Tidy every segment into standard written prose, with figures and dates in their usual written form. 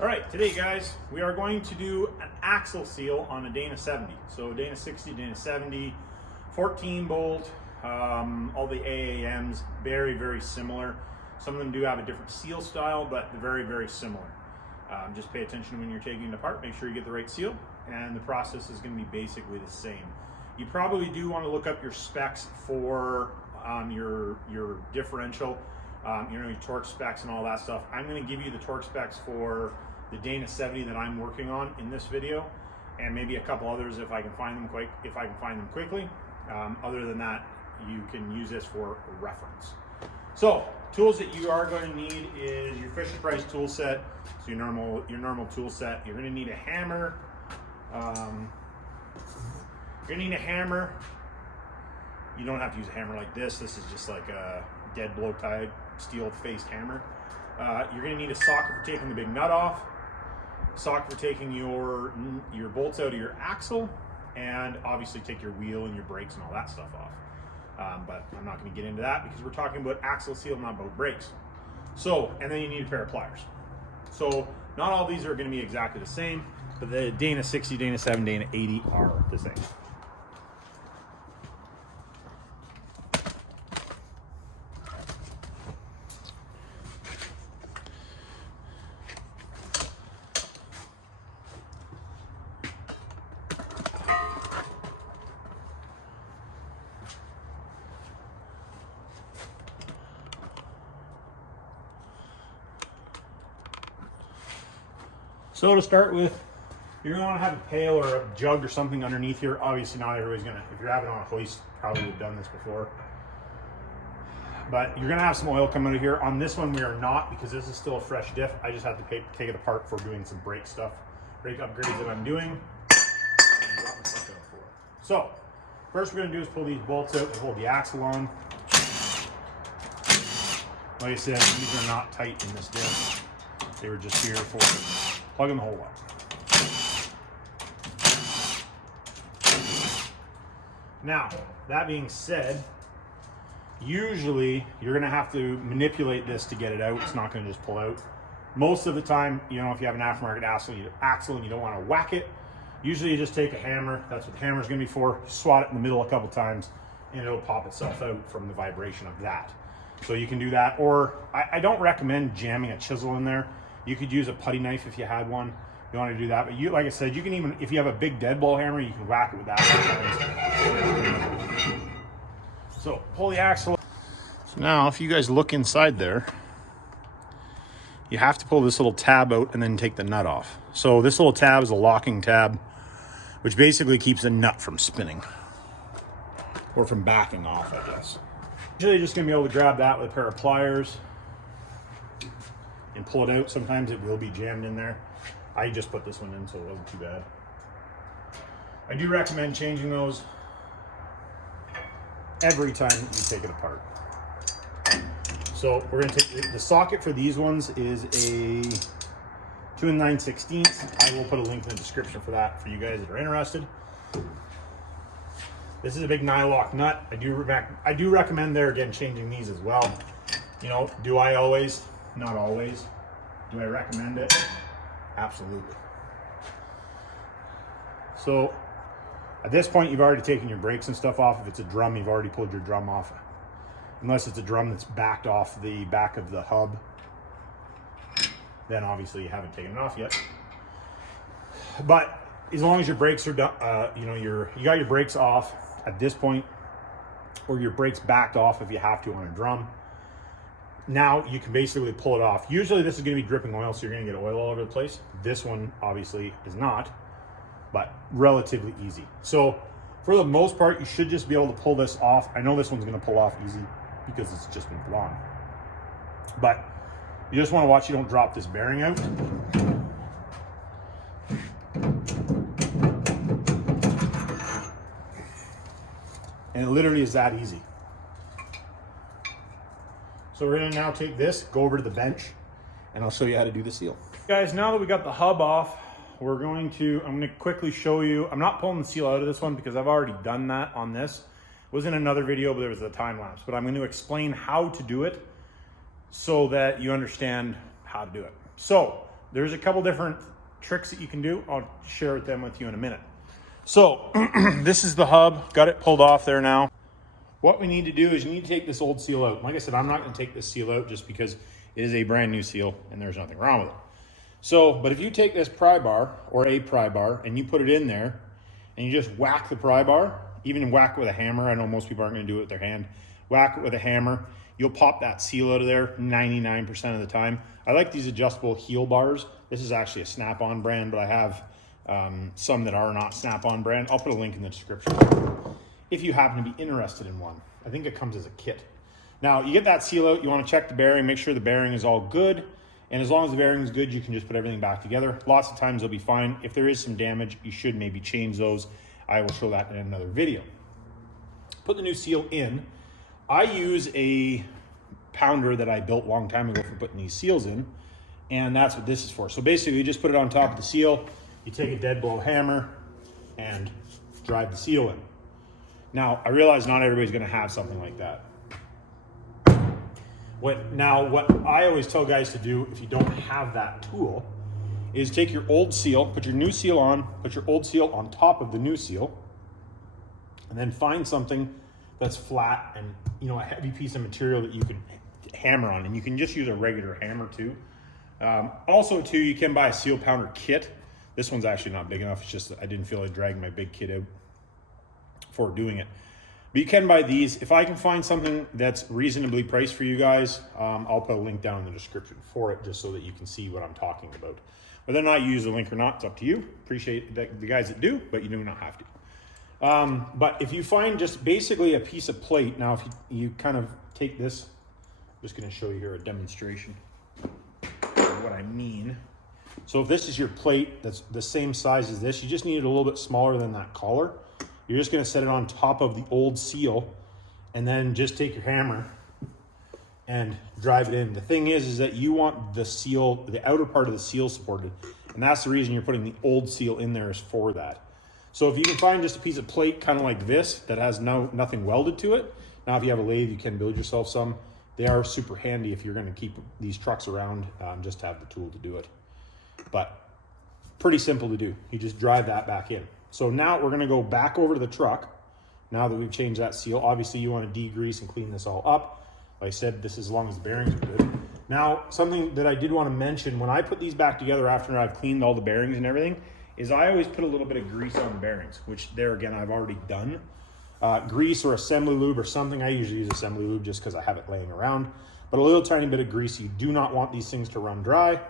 All right, today guys, we are going to do an axle seal on a Dana 70. So Dana 60, Dana 70, 14 bolt, all the AAMs, very, very similar. Some of them do have a different seal style, but they're very, very similar. Just pay attention when you're taking it apart, make sure you get the right seal, and the process is gonna be basically the same. You probably do wanna look up your specs for your differential, your torque specs and all that stuff. I'm gonna give you the torque specs for the Dana 70 that I'm working on in this video, and maybe a couple others if I can find them quickly. Other than that, you can use this for reference. So, tools that you are going to need is your Fisher Price tool set. So your normal tool set. You're going to need a hammer. You don't have to use a hammer like this. This is just like a dead blow type steel-faced hammer. You're going to need a socket for taking the big nut off, socket for taking your bolts out of your axle, and obviously take your wheel and your brakes and all that stuff off. But I'm not going to get into that because we're talking about axle seal, not about brakes. So, and then you need a pair of pliers. So not all these are going to be exactly the same, but the Dana 60, Dana 7, Dana 80 are the same. So to start with, you're going to want to have a pail or a jug or something underneath here. Obviously not everybody's going to, if you're having it on a hoist, probably have done this before. But you're going to have some oil come out of here. On this one we are not, because this is still a fresh diff. I just have to take it apart for doing some brake stuff, brake upgrades that I'm doing. So first we're going to do is pull these bolts out to hold the axle on. Like I said, these are not tight in this diff. They were just here for plugging the hole up. Now, that being said, usually you're gonna have to manipulate this to get it out. It's not gonna just pull out. Most of the time, you know, if you have an aftermarket axle and you don't wanna whack it, usually you just take a hammer. That's what the hammer's gonna be for. Swat it in the middle a couple times and it'll pop itself out from the vibration of that. So you can do that, or I don't recommend jamming a chisel in there. You could use a putty knife if you had one. You want to do that, but you, like I said, you can even, if you have a big dead ball hammer, you can whack it with that. So pull the axle. So now, if you guys look inside there, you have to pull this little tab out and then take the nut off. So this little tab is a locking tab, which basically keeps the nut from spinning or from backing off, I guess. Usually you're just gonna be able to grab that with a pair of pliers and pull it out. Sometimes it will be jammed in there. I just put this one in, so it wasn't too bad. I do recommend changing those every time you take it apart. So we're gonna take the socket for these ones is a 2 9/16. I will put a link in the description for that for you guys that are interested. This is a big nylock nut. I do recommend there again changing these as well. You know, do I always? Not always. Do I recommend it? Absolutely. So at this point, you've already taken your brakes and stuff off. If it's a drum, you've already pulled your drum off. Unless it's a drum that's backed off the back of the hub, then obviously you haven't taken it off yet. But as long as your brakes are done, you know, you got your brakes off at this point, or your brakes backed off if you have to on a drum. Now you can basically pull it off. Usually this is going to be dripping oil, so you're going to get oil all over the place. This one obviously is not, but relatively easy. So for the most part, you should just be able to pull this off. I know this one's going to pull off easy because it's just been long, but you just want to watch you don't drop this bearing out. And it literally is that easy. So we're gonna now take this, go over to the bench, and I'll show you how to do the seal. Guys, now that we got the hub off, I'm gonna quickly show you. I'm not pulling the seal out of this one because I've already done that on this. It was in another video, but there was a time lapse. But I'm gonna explain how to do it so that you understand how to do it. So there's a couple different tricks that you can do. I'll share them with you in a minute. So this is the hub, got it pulled off there now. What we need to do is you need to take this old seal out. Like I said, I'm not gonna take this seal out just because it is a brand new seal and there's nothing wrong with it. So, but if you take this pry bar or a pry bar and you put it in there and you just whack the pry bar, even whack it with a hammer. I know most people aren't gonna do it with their hand. Whack it with a hammer. You'll pop that seal out of there 99% of the time. I like these adjustable heel bars. This is actually a Snap-on brand, but I have some that are not Snap-on brand. I'll put a link in the description if you happen to be interested in one. I think it comes as a kit. Now, you get that seal out, you wanna check the bearing, make sure the bearing is all good. And as long as the bearing is good, you can just put everything back together. Lots of times they'll be fine. If there is some damage, you should maybe change those. I will show that in another video. Put the new seal in. I use a pounder that I built a long time ago for putting these seals in. And that's what this is for. So basically you just put it on top of the seal, you take a dead blow hammer and drive the seal in. Now, I realize not everybody's gonna have something like that. What I always tell guys to do if you don't have that tool is take your old seal, put your new seal on, put your old seal on top of the new seal, and then find something that's flat and a heavy piece of material that you can hammer on, and you can just use a regular hammer too. Also too, you can buy a seal pounder kit. This one's actually not big enough. It's just I didn't feel like dragging my big kit out for doing it. But you can buy these. If I can find something that's reasonably priced for you guys, I'll put a link down in the description for it just so that you can see what I'm talking about. Whether or not you use the link or not, it's up to you. Appreciate the guys that do, but you do not have to. But if you find just basically a piece of plate, now if you kind of take this, I'm just gonna show you here a demonstration of what I mean. So if this is your plate that's the same size as this, you just need it a little bit smaller than that collar. You're just gonna set it on top of the old seal and then just take your hammer and drive it in. The thing is that you want the seal, the outer part of the seal supported. And that's the reason you're putting the old seal in there is for that. So if you can find just a piece of plate kind of like this that has nothing welded to it. Now, if you have a lathe, you can build yourself some. They are super handy if you're gonna keep these trucks around, just to have the tool to do it. But pretty simple to do. You just drive that back in. So now we're gonna go back over to the truck. Now that we've changed that seal, obviously you wanna degrease and clean this all up. Like I said, this is as long as the bearings are good. Now, something that I did wanna mention, when I put these back together after I've cleaned all the bearings and everything, is I always put a little bit of grease on the bearings, which there again, I've already done. Grease or assembly lube or something. I usually use assembly lube just because I have it laying around. But a little tiny bit of grease. You do not want these things to run dry.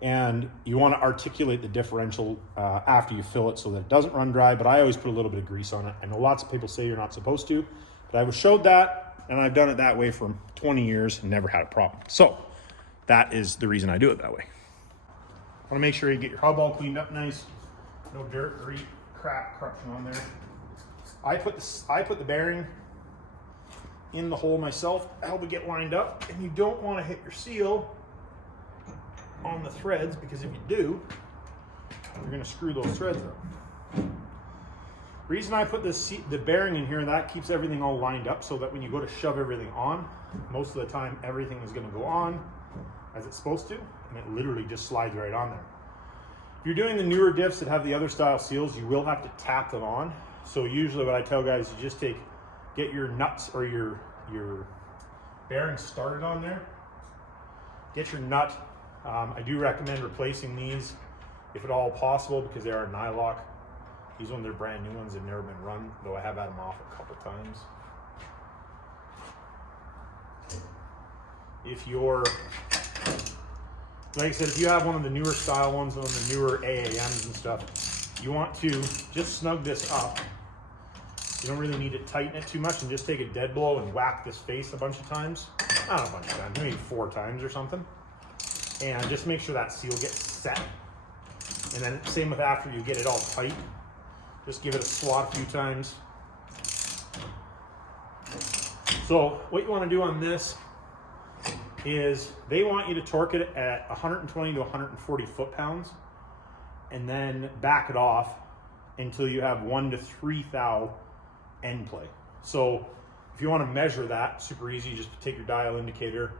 And you want to articulate the differential after you fill it so that it doesn't run dry, but I always put a little bit of grease on it. I know lots of people say you're not supposed to, but I was showed that, and I've done it that way for 20 years and never had a problem. So that is the reason I do it that way. Want to make sure you get your hub all cleaned up nice, no dirt or crap corruption on there. I put the bearing in the hole myself to help it get lined up, and you don't want to hit your seal on the threads, because if you do, you're going to screw those threads up. Reason I put the bearing in here, that keeps everything all lined up so that when you go to shove everything on, most of the time everything is going to go on as it's supposed to, and it literally just slides right on there. If you're doing the newer diffs that have the other style seals, you will have to tap them on. So usually what I tell guys is you just get your nuts or your bearings started on there, get your nut. I do recommend replacing these if at all possible because they are nylock. These ones are brand new ones, they've never been run, though I have had them off a couple times. If you're, like I said, if you have one of the newer style ones, one of the newer AAMs and stuff, you want to just snug this up. You don't really need to tighten it too much, and just take a dead blow and whack this face a bunch of times. Not a bunch of times, maybe 4 times or something. And just make sure that seal gets set. And then same with after you get it all tight. Just give it a swat a few times. So what you want to do on this is they want you to torque it at 120 to 140 foot-pounds and then back it off until you have 1 to 3 thou end play. So if you want to measure that, super easy, just take your dial indicator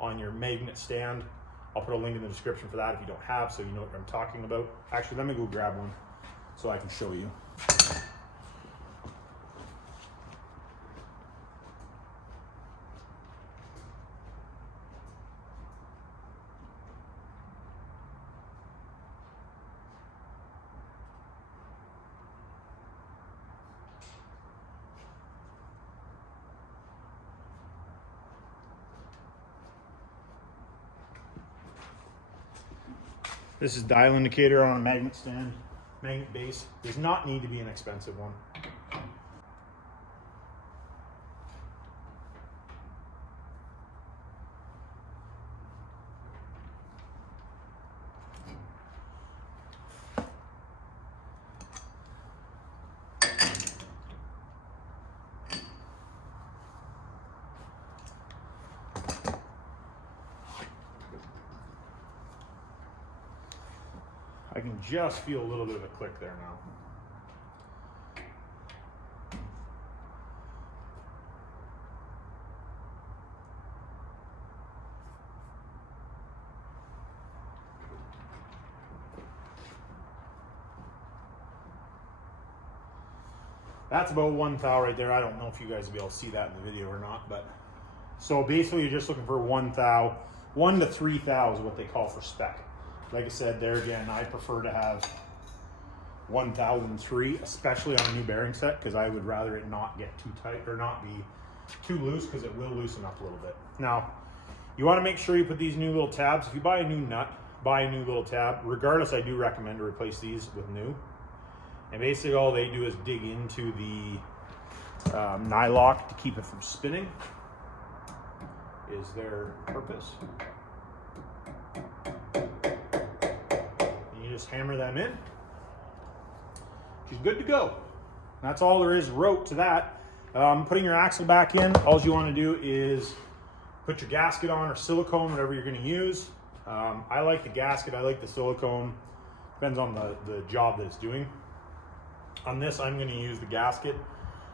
on your magnet stand I'll put a link in the description for that if you don't have, so you know what I'm talking about. Actually, let me go grab one so I can show you. This is dial indicator on a magnet stand, magnet base. Does not need to be an expensive one. I can just feel a little bit of a click there now. That's about 1 thou right there. I don't know if you guys will be able to see that in the video or not, but so basically you're just looking for 1 thou. 1 to 3 thou is what they call for spec. Like I said, there again, I prefer to have 1003, especially on a new bearing set, because I would rather it not get too tight or not be too loose, because it will loosen up a little bit. Now, you want to make sure you put these new little tabs. If you buy a new nut, buy a new little tab. Regardless, I do recommend to replace these with new. And basically all they do is dig into the nylock to keep it from spinning, is their purpose. And you just hammer them in. She's good to go. That's all there is rote to that. Putting your axle back in, all you want to do is put your gasket on, or silicone, whatever you're going to use. I like the gasket, I like the silicone. Depends on the job that it's doing. On this, I'm going to use the gasket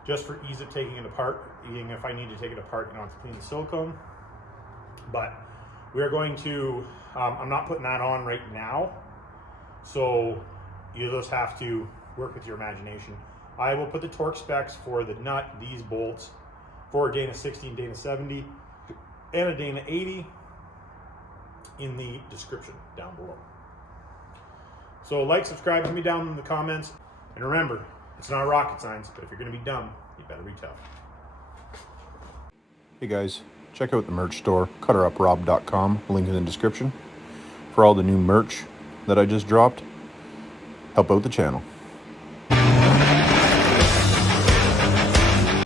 just for ease of taking it apart. Even if I need to take it apart, you don't have to clean the silicone. But we are going to, I'm not putting that on right now, so you just have to work with your imagination. I will put the torque specs for the nut, these bolts, for a Dana 60 and Dana 70 and a Dana 80 in the description down below. So like, subscribe to me down in the comments. And remember, it's not rocket science, but if you're going to be dumb, you better be tough. Hey guys, check out the merch store, cutteruprob.com, link in the description, for all the new merch that I just dropped. Help out the channel.